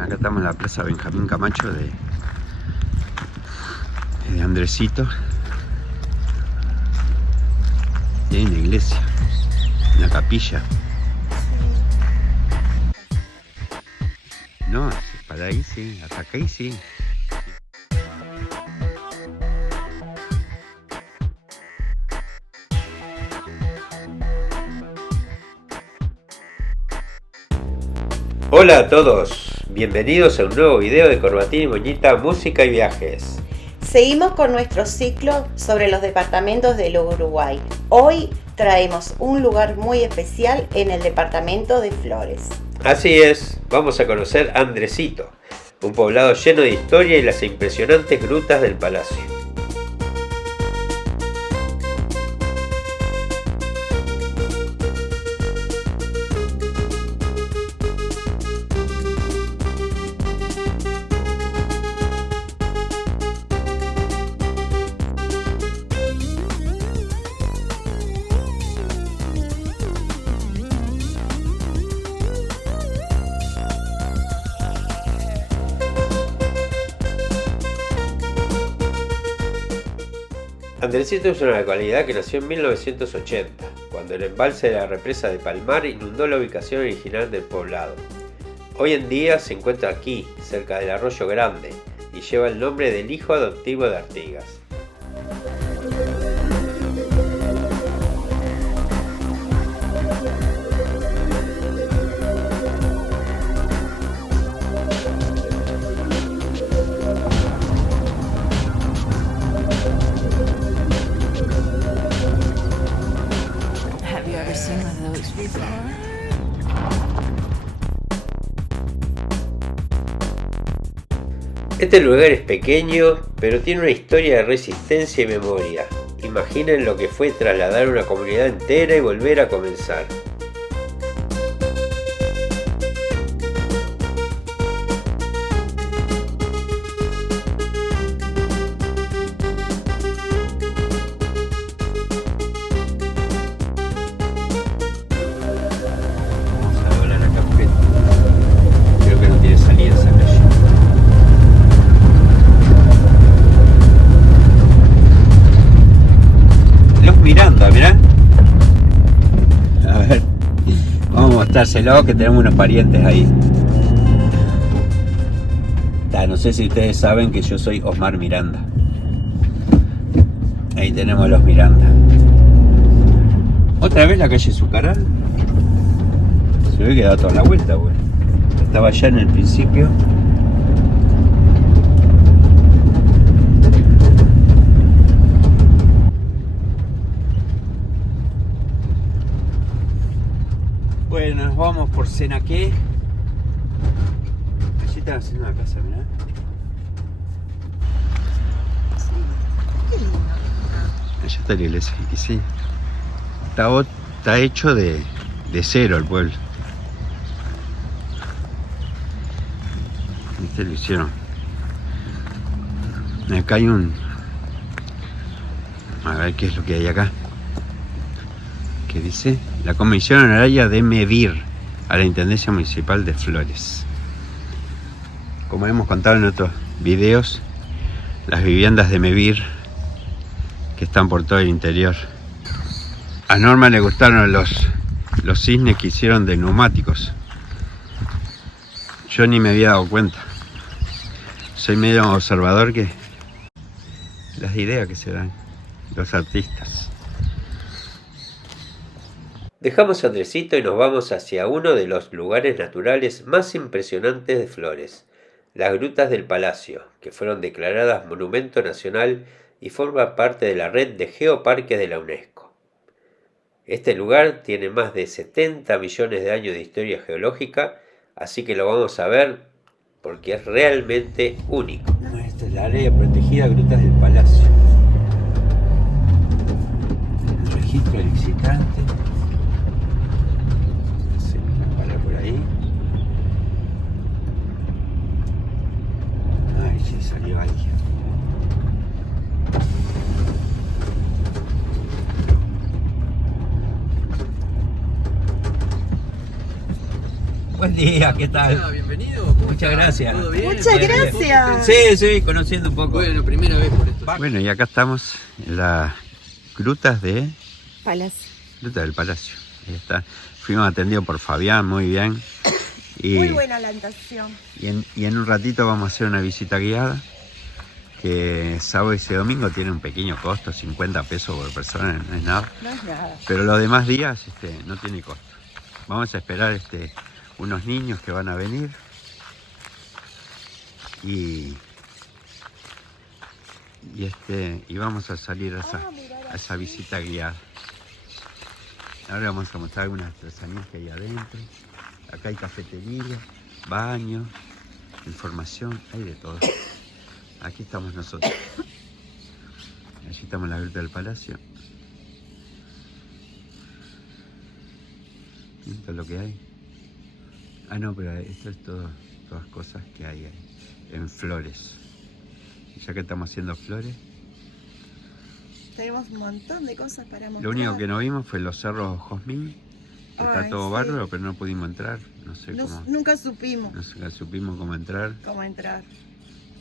Acá estamos en la Plaza Benjamín Camacho de Andresito. Y hay una iglesia, una capilla. No, para ahí sí, hasta acá ahí sí. Hola a todos, bienvenidos a un nuevo video de Corbatín y Moñita, música y viajes. Seguimos con nuestro ciclo sobre los departamentos del Uruguay. Hoy traemos un lugar muy especial en el departamento de Flores. Así es, vamos a conocer Andresito, un poblado lleno de historia y las impresionantes grutas del palacio. Andresito es una localidad que nació en 1980, cuando el embalse de la represa de Palmar inundó la ubicación original del poblado. Hoy en día se encuentra aquí, cerca del Arroyo Grande, y lleva el nombre del hijo adoptivo de Artigas. Este lugar es pequeño, pero tiene una historia de resistencia y memoria. Imaginen lo que fue trasladar una comunidad entera y volver a comenzar. Vamos a volar acá frente. Creo que no tiene salida esa calle. Miranda, mirá. A ver, vamos a mostrárselo que tenemos unos parientes ahí. No sé si ustedes saben que yo soy Osmar Miranda. Ahí tenemos a los Miranda. Otra vez la calle Zucaral. Se ve que da toda la vuelta, bueno. Estaba allá en el principio. Bueno, nos vamos por Senaqué. Allí están haciendo una casa, mirá. Allá está la iglesia, y sí. Está hecho de cero el pueblo. Este lo hicieron. Acá hay un... A ver qué es lo que hay acá. Que dice la Comisión Honoraria de MEVIR a la Intendencia Municipal de Flores. Como hemos contado en otros videos, las viviendas de MEVIR que están por todo el interior. A Norma le gustaron los cisnes que hicieron de neumáticos. Yo ni me había dado cuenta. Soy medio observador que las ideas que se dan los artistas. Dejamos Andresito y nos vamos hacia uno de los lugares naturales más impresionantes de Flores, las Grutas del Palacio, que fueron declaradas Monumento Nacional y forman parte de la red de geoparques de la UNESCO. Este lugar tiene más de 70 millones de años de historia geológica, así que lo vamos a ver porque es realmente único. Esta es la área protegida Grutas del Palacio. El registro del visitante. Salió alguien. Buen día, ¿qué tal? Hola, bienvenido. Muchas gracias. ¿Todo bien? Muchas gracias. Sí, conociendo un poco. Bueno, primera vez por esto. Bueno, y acá estamos en las grutas Palacio. Gruta del Palacio. Ahí está. Fuimos atendidos por Fabián, muy bien. Y, Muy buena la habitación. y en un ratito vamos a hacer una visita guiada, que sábado y domingo tiene un pequeño costo, 50 pesos por persona, no es nada. No es nada. Pero los demás días no tiene costo. Vamos a esperar unos niños que van a venir y vamos a salir a esa visita guiada. Ahora vamos a mostrar algunas artesanías que hay adentro. Acá hay cafetería, baño, información, hay de todo. Aquí estamos nosotros. Allí estamos en la Gruta del Palacio. Esto es lo que hay. Ah, no, pero esto es todas cosas que hay ahí, en flores. Y ya que estamos haciendo flores, Tenemos un montón de cosas para mostrar. lo único que no vimos fue los cerros Josmín, que está Ay, todo sí. bárbaro, pero no pudimos entrar. No sé Nunca supimos no supimos cómo entrar, cómo entrar.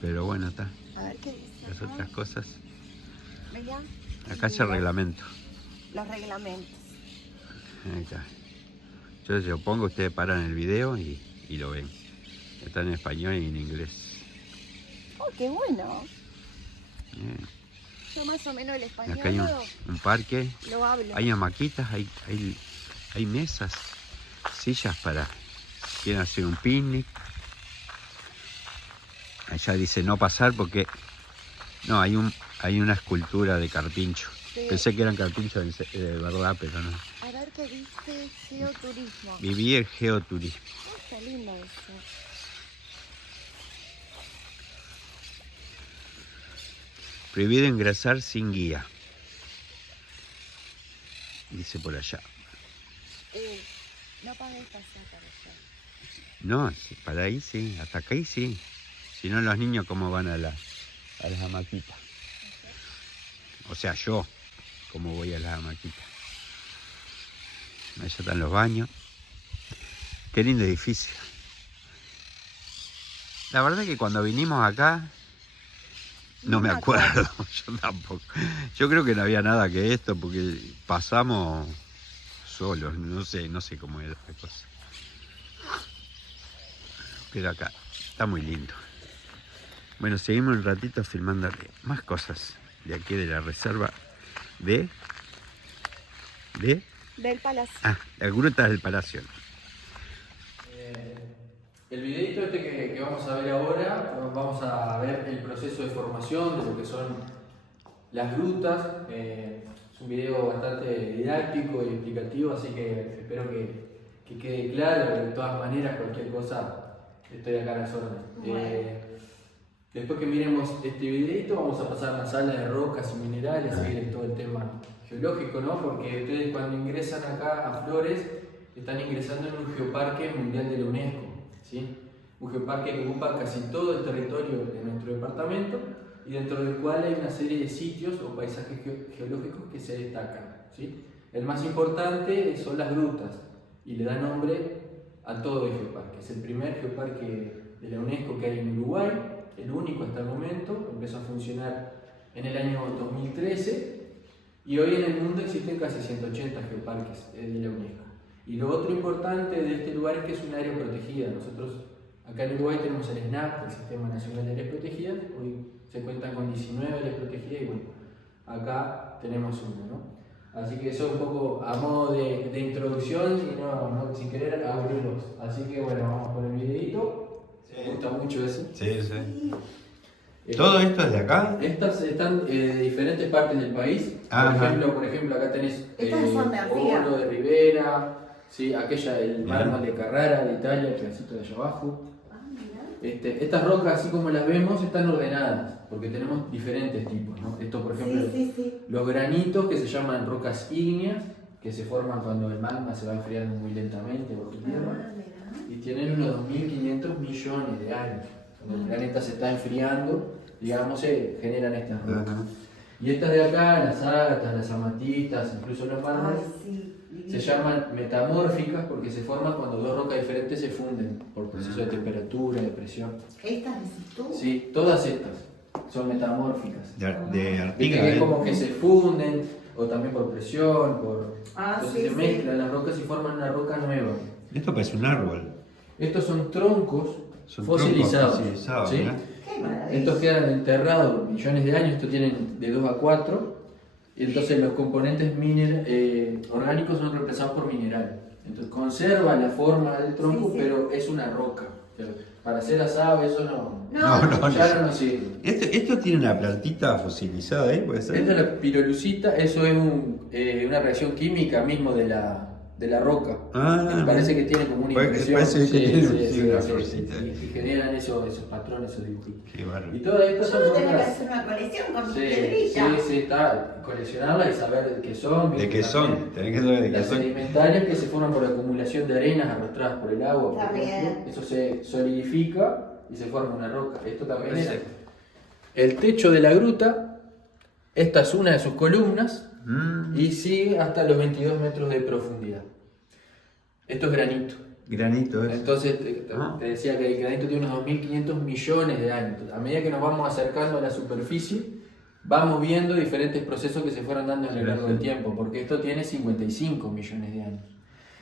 pero bueno, está. A ver qué dice. Las otras cosas. Mirá. Acá hay el reglamento. Los reglamentos. Ahí está. Yo pongo, ustedes paran el video y lo ven. Está en español y en inglés. Oh, qué bueno. Bien. Yo más o menos el español Acá hay un parque. lo hablo. Hay hamaquitas, hay mesas, sillas para si quieren hacer un picnic. Allá dice no pasar porque no, hay una escultura de carpincho. Sí. Pensé que eran carpinchos de verdad, pero no. A ver qué dice geoturismo. Vivir geoturismo. Oh, está lindo eso. Prohibido ingresar sin guía. Dice por allá. No pagues pasar para allá. No, sí, para ahí sí, hasta acá ahí sí. Si no, los niños cómo van a las hamaquitas. O sea, yo, cómo voy a las hamaquitas. Allá están los baños. Qué lindo edificio. La verdad que cuando vinimos acá, no me acuerdo, yo tampoco. Yo creo que no había nada que esto porque pasamos solos, no sé cómo era la cosa. Pero acá está muy lindo. Bueno, seguimos un ratito filmando más cosas de aquí de la reserva del Palacio. la Gruta del Palacio. El videito que vamos a ver ahora, vamos a ver el proceso de formación de lo que son las grutas. Es un video bastante didáctico y explicativo, así que espero que quede claro. De todas maneras, cualquier cosa, estoy acá a las órdenes. Bueno. Después que miremos este videito, vamos a pasar a la sala de rocas y minerales, seguir en todo el tema geológico, ¿no? Porque ustedes cuando ingresan acá a Flores, están ingresando en un geoparque mundial de la UNESCO, ¿sí? Un geoparque que ocupa casi todo el territorio de nuestro departamento y dentro del cual hay una serie de sitios o paisajes geológicos que se destacan, ¿sí? El más importante son las grutas y le da nombre a todo el geoparque. Es el primer geoparque de la UNESCO que hay en Uruguay, el único hasta el momento. Empezó a funcionar en el año 2013 y hoy en el mundo existen casi 180 geoparques de la UNESCO. Y lo otro importante de este lugar es que es un área protegida. Nosotros acá en Uruguay tenemos el SNAP, el Sistema Nacional de Áreas Protegidas. Hoy se cuentan con 19 áreas protegidas y bueno, acá tenemos una, ¿no? Así que eso un poco a modo de introducción y no sin querer abrirlos. Así que bueno, vamos con el videito. Me gusta mucho ese. Sí. ¿Todo esto es de acá? Estas están de diferentes partes del país. Ajá. Por ejemplo, acá tenés Estas son de arriba. oro de Rivera, ¿sí? Aquella, el mármol de Carrara de Italia, el pedacito de allá abajo. Estas rocas, así como las vemos, están ordenadas, porque tenemos diferentes tipos, ¿no? Esto, por ejemplo, los granitos que se llaman rocas ígneas, que se forman cuando el magma se va enfriando muy lentamente bajo tierra, y tienen unos 2.500 millones de años. Cuando el planeta se está enfriando, digamos, se generan estas rocas. Y estas de acá, las ágatas, las amatitas, incluso los mármoles, Se llaman metamórficas porque se forman cuando dos rocas diferentes se funden por proceso de temperatura, de presión. ¿Estas decís tú? Sí, todas estas son metamórficas. De Viste Artigas. que es como que se funden, o también por presión, entonces sí, se mezclan las rocas y forman una roca nueva. Esto parece un árbol. Estos son troncos Son fosilizados. troncos fosilizados, ¿sí? mirá. Qué maravilla. Estos quedan enterrados millones de años, estos tienen de 2 a 4, y entonces los componentes orgánicos son reemplazados por mineral. Entonces conserva la forma del tronco, Sí. pero es una roca. Pero para hacer asado eso no No, ya no sirve. Esto tiene una plantita fosilizada ahí, ¿puede ser? Esta es la pirolucita, eso es una reacción química mismo de la roca. Ah, Parece que tiene como una parece impresión. que tiene una sí, florcita. y generan esos patrones, esos dibujitos. Qué bárbaro. Y todas estas son Yo tengo que rocas. hacer una colección con mis Sí, piedritas. sí, está. Coleccionarlas y saber de qué son. ¿De ¿viste? qué son? También Tenés que saber de qué las son. sedimentarias que se forman por la acumulación de arenas arrastradas por el agua. por Está ejemplo. bien. Eso se solidifica y se forma una roca. Esto también es Perfecto. el techo de la gruta. Esta es una de sus columnas y sigue hasta los 22 metros de profundidad. Esto es granito. Granito es. Entonces Ah. te decía que el granito tiene unos 2.500 millones de años. A medida que nos vamos acercando a la superficie, vamos viendo diferentes procesos que se fueron dando a lo largo del tiempo, porque esto tiene 55 millones de años.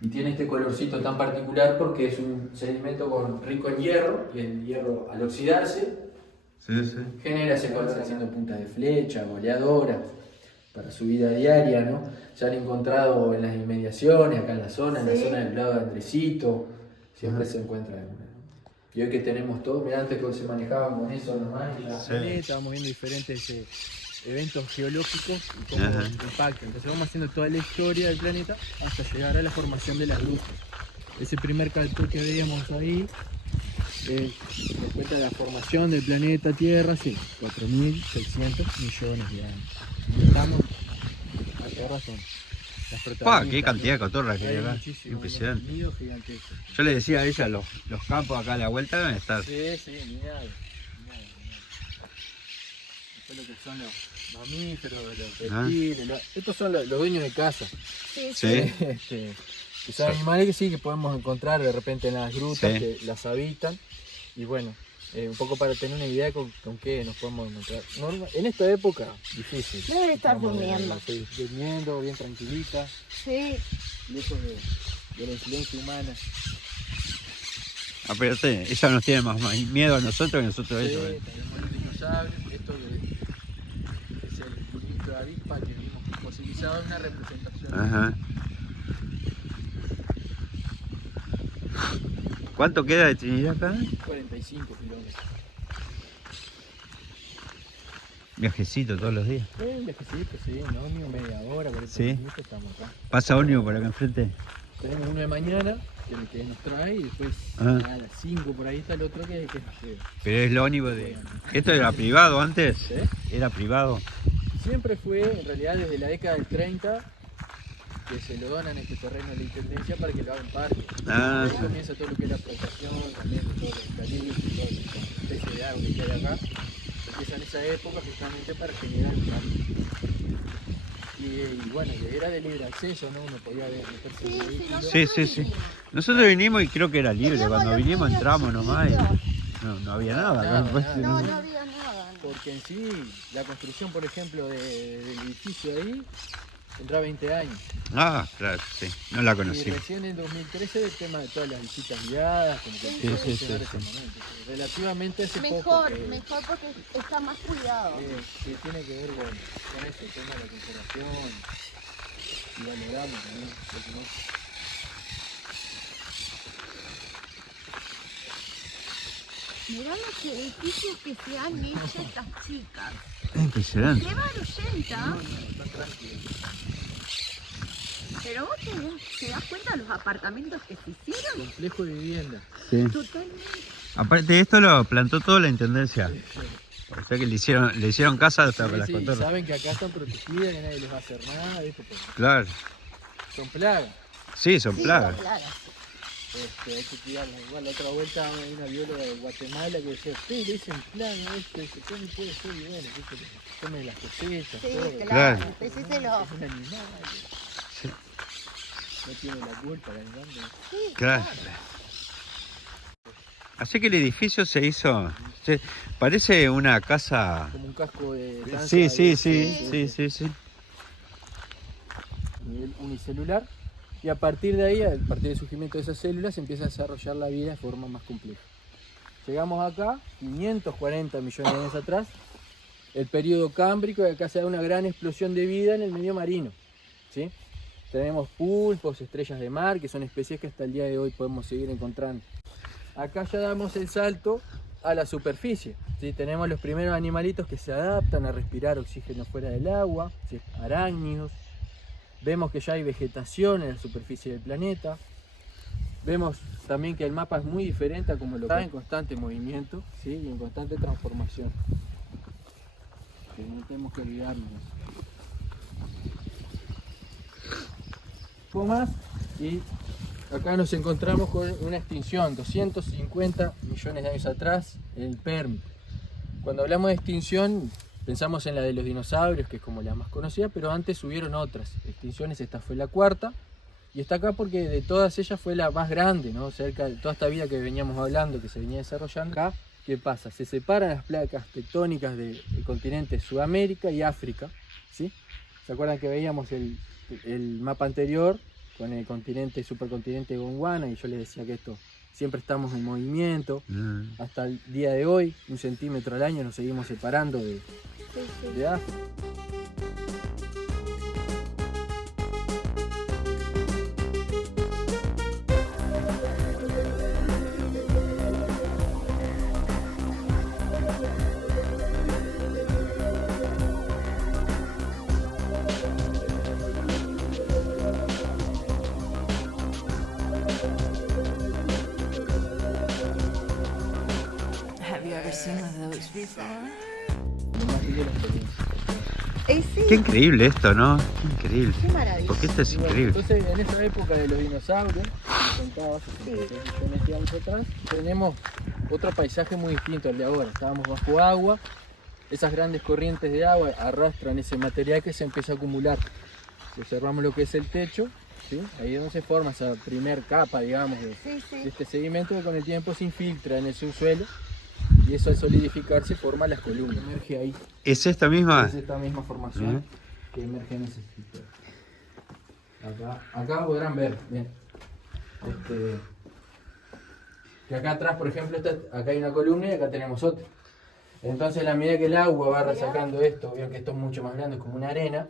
Y tiene este colorcito tan particular porque es un sedimento rico en hierro, y el hierro al oxidarse Sí, sí. genera ese color haciendo puntas de flecha, goleadoras, para su vida diaria, ¿no? Se han encontrado en las inmediaciones, acá en la zona del lado de Andresito, siempre se encuentra alguna. ¿No? Y hoy que tenemos todo, mirá, antes que se manejaban con eso nomás, y ya. Sí. Estábamos viendo diferentes eventos geológicos y cómo Ajá. impactan. Entonces vamos haciendo toda la historia del planeta hasta llegar a la formación de las grutas. Ese primer cálculo que veíamos ahí nos cuenta de la formación del planeta Tierra, sí, 4.600 millones de años. Estamos, la Tierra son las protagonistas. Qué cantidad de cotorras que hay Hay acá. muchísimo, Impresionante. nidos gigantescos. Yo le decía a ella, los campos acá a la vuelta deben estar. Sí, mirá. Después lo que son los mamíferos, los Ah. reptiles, estos son los dueños de casa. Sí. Que son animales que sí que podemos encontrar de repente en las grutas, Sí. que las habitan. Y bueno, un poco para tener una idea con qué nos podemos encontrar. En esta época, difícil. Deben estar Estamos durmiendo. sí, durmiendo, bien tranquilitas, Sí. lejos de la influencia humana. Aparte, ella nos tiene más miedo a nosotros que nosotros a Sí, ellos. tenemos los dinosaurios, esto es el culito de avispa que vimos fosilizado, es una representación. Ajá. ¿Cuánto queda de Trinidad acá? 45 kilómetros. Viajecito todos los días. Un viajecito, sí, un ómnibus, media hora, 40 Sí. minutos, estamos acá. Pasa ómnibus por acá enfrente. Tenemos uno de mañana, que nos trae, y después Ah. a las 5 por ahí está el otro que nos lleva. Pero es lo ómnibus de... ¿Esto era privado antes? ¿Sí? Era privado. Siempre fue, en realidad, desde la década del 30, que se lo donan este terreno a la intendencia para que lo hagan parque. Ah, Ahí comienza todo lo que es la plantación, también de todo el eucalipto, toda la especie de árbol que hay acá. Empieza en esa época justamente para generar un parque. Y bueno, que era de libre acceso, ¿no? Uno podía meterse en el vehículo. sí. Nosotros vinimos y creo que era libre. Cuando vinimos entramos nomás y no había nada. Nada, Después, nada. No, no había nada. No. Porque en sí, la construcción, por ejemplo, del edificio ahí, tendrá 20 años. Ah, claro, sí. No la Y conocí. recién en 2013 el tema de todas las visitas guiadas, como que Sí, empezó a sí, funcionar sí, ese sí. momento. Relativamente hace poco Mejor, que, mejor porque está más cuidado. que tiene que ver con este tema de la conservación y valoramos también lo que no. Mirá los edificios que se han hecho estas chicas. Impresionante. Llevan 80. Pero vos te das cuenta de los apartamentos que se hicieron. Complejo de vivienda. Sí. Totalmente. Aparte de esto lo plantó toda la intendencia. O sea que le hicieron casa hasta para las Sí, cotorras. saben que acá están protegidas, que nadie les va a hacer nada, ¿viste? Porque Claro. son plagas. Sí, son plagas. Claro. Hay que cuidarlas. Igual la otra vuelta hay una bióloga de Guatemala que decía, ustedes le dicen plaga esto, dice, ¿cómo puede ser? Y bueno, ¿viste? Comen las cosechas, Sí, todo. claro. Claro. Decíselo. Es un animal. no tiene la culpa, la grande. Claro. Así que el edificio se hizo, parece una casa. Como un casco de tanque. Sí, sí, ahí, sí. Nivel unicelular. Y a partir de ahí, a partir del surgimiento de esas células, se empieza a desarrollar la vida de forma más compleja. Llegamos acá, 540 millones de años atrás, el periodo cámbrico, y acá se da una gran explosión de vida en el medio marino, ¿sí? Tenemos pulpos, estrellas de mar, que son especies que hasta el día de hoy podemos seguir encontrando. Acá ya damos el salto a la superficie, ¿sí? Tenemos los primeros animalitos que se adaptan a respirar oxígeno fuera del agua, ¿sí? Arácnidos. Vemos que ya hay vegetación en la superficie del planeta. Vemos también que el mapa es muy diferente a como lo está en constante movimiento, ¿sí? Y en constante transformación. Que no tenemos que olvidarnos de eso. Un poco más y acá nos encontramos con una extinción, 250 millones de años atrás, el Perm. Cuando hablamos de extinción, pensamos en la de los dinosaurios, que es como la más conocida, pero antes hubieron otras extinciones, esta fue la cuarta, y está acá porque de todas ellas fue la más grande, ¿no? Cerca de toda esta vida que veníamos hablando, que se venía desarrollando. Acá, ¿qué pasa? Se separan las placas tectónicas del continente Sudamérica y África, ¿sí? ¿Se acuerdan que veíamos el mapa anterior con el continente, supercontinente Gondwana, y yo les decía que esto siempre estamos en movimiento, hasta el día de hoy, 1 centímetro al año nos seguimos separando de África. Have you ever seen one of those before? Sí, Qué increíble esto, ¿no? Qué increíble. qué maravilla. Porque esto es Bueno, increíble. entonces, en esa época de los dinosaurios, que contaba hace 66 millones de años atrás, tenemos otro paisaje muy distinto al de ahora. Estábamos bajo agua, esas grandes corrientes de agua arrastran ese material que se empieza a acumular. Si observamos lo que es el techo, ¿sí? Ahí es donde se forma esa primer capa, digamos, de este sedimento que con el tiempo se infiltra en el subsuelo, y eso al solidificarse forma las columnas. Emerge ahí. ¿Es esta misma? Es esta misma formación que emerge en ese sitio. Acá podrán ver, bien, que acá atrás, por ejemplo, acá hay una columna y acá tenemos otra. Entonces, a medida que el agua va resacando esto, veo que esto es mucho más grande, es como una arena,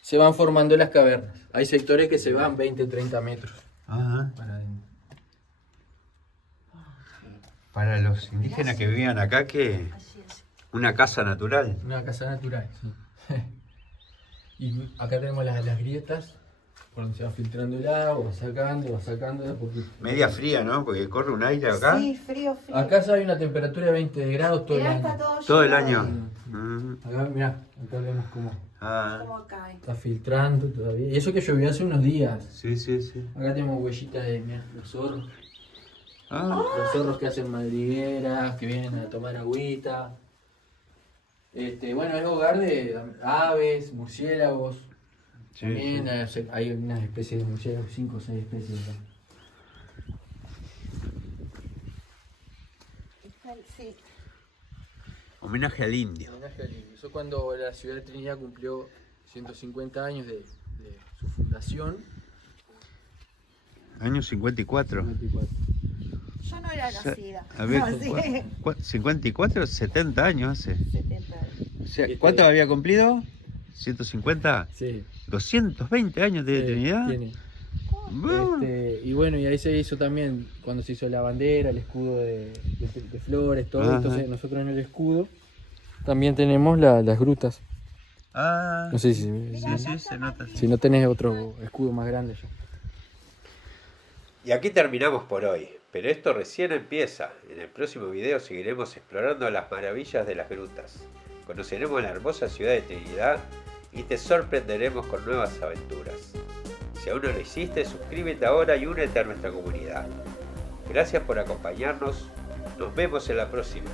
se van formando las cavernas. Hay sectores que se van 20-30 metros Ajá. para adentro. Para los indígenas que vivían acá, que una casa natural. Una casa natural, sí. Y acá tenemos las grietas por donde se va filtrando el agua, va sacando de a poquito. Media fría, ¿no? Porque corre un aire acá. Sí, frío. Acá hay una temperatura de 20 grados todo el Mirá, está año. Todo el lleno año. de- Acá, mirá, acá vemos cómo Ah, cómo cae. está filtrando todavía. Y eso que llovió hace unos días. sí. Acá tenemos huellitas de, mirá, los zorros. Ah, Los zorros que hacen madrigueras, que vienen a tomar agüita. Bueno, es hogar de aves, murciélagos. sí, También sí. hay unas especies de murciélagos, 5 o 6 especies acá. Sí. Homenaje al indio. Homenaje al indio. Eso cuando la ciudad de Trinidad cumplió 150 años de su fundación. Año 54. 54. Yo no era nacida. A ver, No, sí. 54, 70 años hace. 70 años. O sea, ¿cuánto había cumplido? ¿150? Sí. 220 años de Trinidad. Tiene. Bueno. Y bueno, y ahí se hizo también, cuando se hizo la bandera, el escudo de flores, todo. Ajá. Entonces nosotros en el escudo también tenemos las grutas. Ah, No sé si se nota. si no tenés otro escudo más grande ya. Y aquí terminamos por hoy, pero esto recién empieza. En el próximo video seguiremos explorando las maravillas de las grutas. Conoceremos la hermosa ciudad de Trinidad y te sorprenderemos con nuevas aventuras. Si aún no lo hiciste, suscríbete ahora y únete a nuestra comunidad. Gracias por acompañarnos. Nos vemos en la próxima.